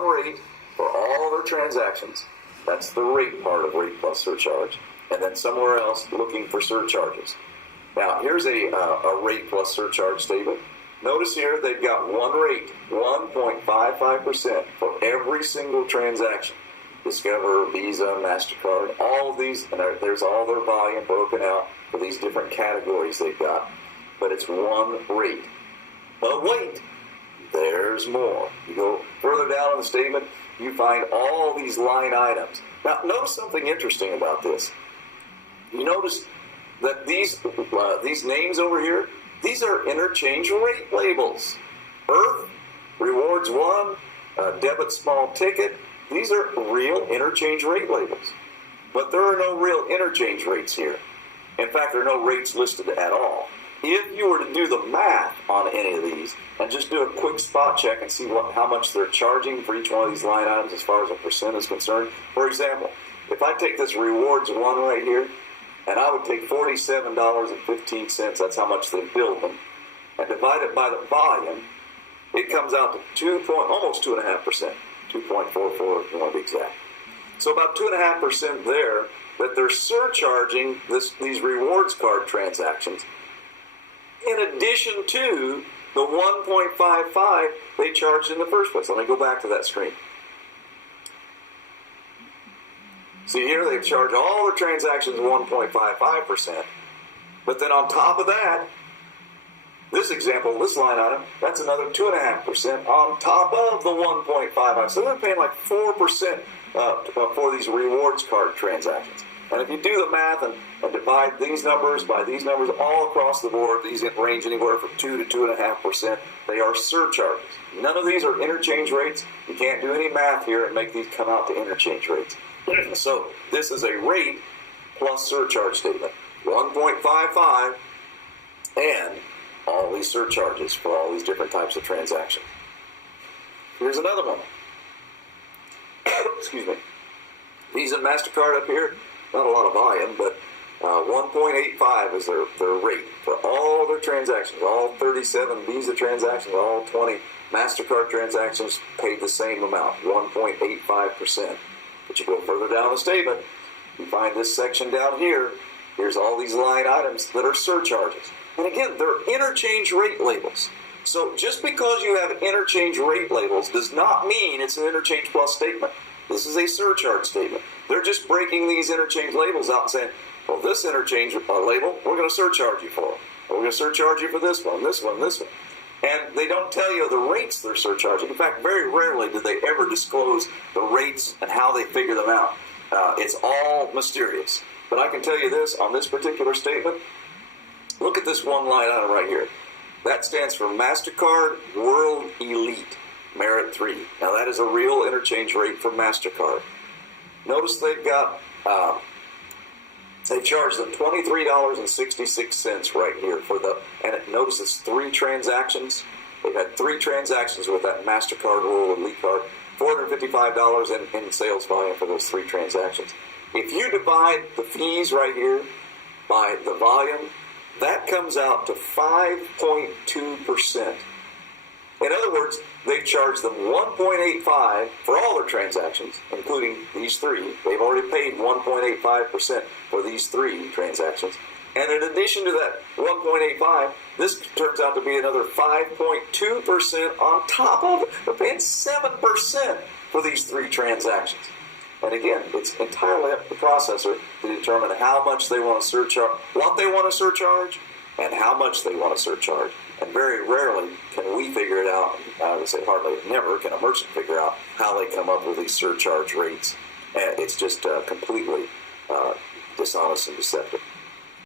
one rate for all their transactions. That's the rate part of rate plus surcharge. And then somewhere else looking for surcharges. Now, here's a rate plus surcharge statement. Notice here they've got one rate, 1.55% for every single transaction. Discover, Visa, MasterCard, all of these, and there's all their volume broken out for these different categories they've got. But it's one rate. But wait, there's more. You go further down in the statement, you find all these line items. Now, notice something interesting about this. You notice that these names over here, these are interchange rate labels. Earth, Rewards One, Debit Small Ticket, these are real interchange rate labels. But there are no real interchange rates here. In fact, there are no rates listed at all. If you were to do the math on any of these and just do a quick spot check and see how much they're charging for each one of these line items as far as a percent is concerned, for example, if I take this Rewards One right here, and I would take $47.15, that's how much they bill them, and divide it by the volume, it comes out to almost 2.5%, 2.44 if you want to be exact. So about 2.5% there that they're surcharging these rewards card transactions, in addition to the 1.55 they charged in the first place. Let me go back to that screen. See here, they charge all the transactions 1.55%, but then on top of that, this example, this line item, that's another 2.5% on top of the 1.55. So they're paying like 4% for these rewards card transactions. And if you do the math and divide these numbers by these numbers all across the board, these range anywhere from 2 to 2.5%. They are surcharges. None of these are interchange rates. You can't do any math here and make these come out to interchange rates. So this is a rate plus surcharge statement. 1.55 and all these surcharges for all these different types of transactions. Here's another one. Excuse me. Visa and MasterCard up here, not a lot of volume, but 1.85 is their rate for all their transactions. All 37 Visa transactions, all 20 MasterCard transactions paid the same amount, 1.85%. But you go further down the statement, you find this section down here. Here's all these line items that are surcharges. And again, they're interchange rate labels. So just because you have interchange rate labels does not mean it's an interchange plus statement. This is a surcharge statement. They're just breaking these interchange labels out and saying, well, this interchange label, we're going to surcharge you for. We're going to surcharge you for this one, this one, this one. And they don't tell you the rates they're surcharging. In fact, very rarely do they ever disclose the rates and how they figure them out. It's all mysterious. But I can tell you this, on this particular statement, look at this one line item right here. That stands for MasterCard World Elite Merit 3. Now that is a real interchange rate for MasterCard. Notice they've got, they charge them $23.66 right here for and notice it's 3 transactions. They've had 3 transactions with that MasterCard World Elite card, $455 in sales volume for those 3 transactions. If you divide the fees right here by the volume, that comes out to 5.2%. In other words, they charge them 1.85 for all their transactions, including these 3. They've already paid 1.85% for these 3 transactions. And in addition to that 1.85, this turns out to be another 5.2% on top of it. They're paying 7% for these 3 transactions. And again, it's entirely up to the processor to determine how much they want to surcharge, what they want to surcharge, and how much they want to surcharge. And very rarely can we figure it out. I would say hardly never can a merchant figure out how they come up with these surcharge rates. And it's just completely dishonest and deceptive.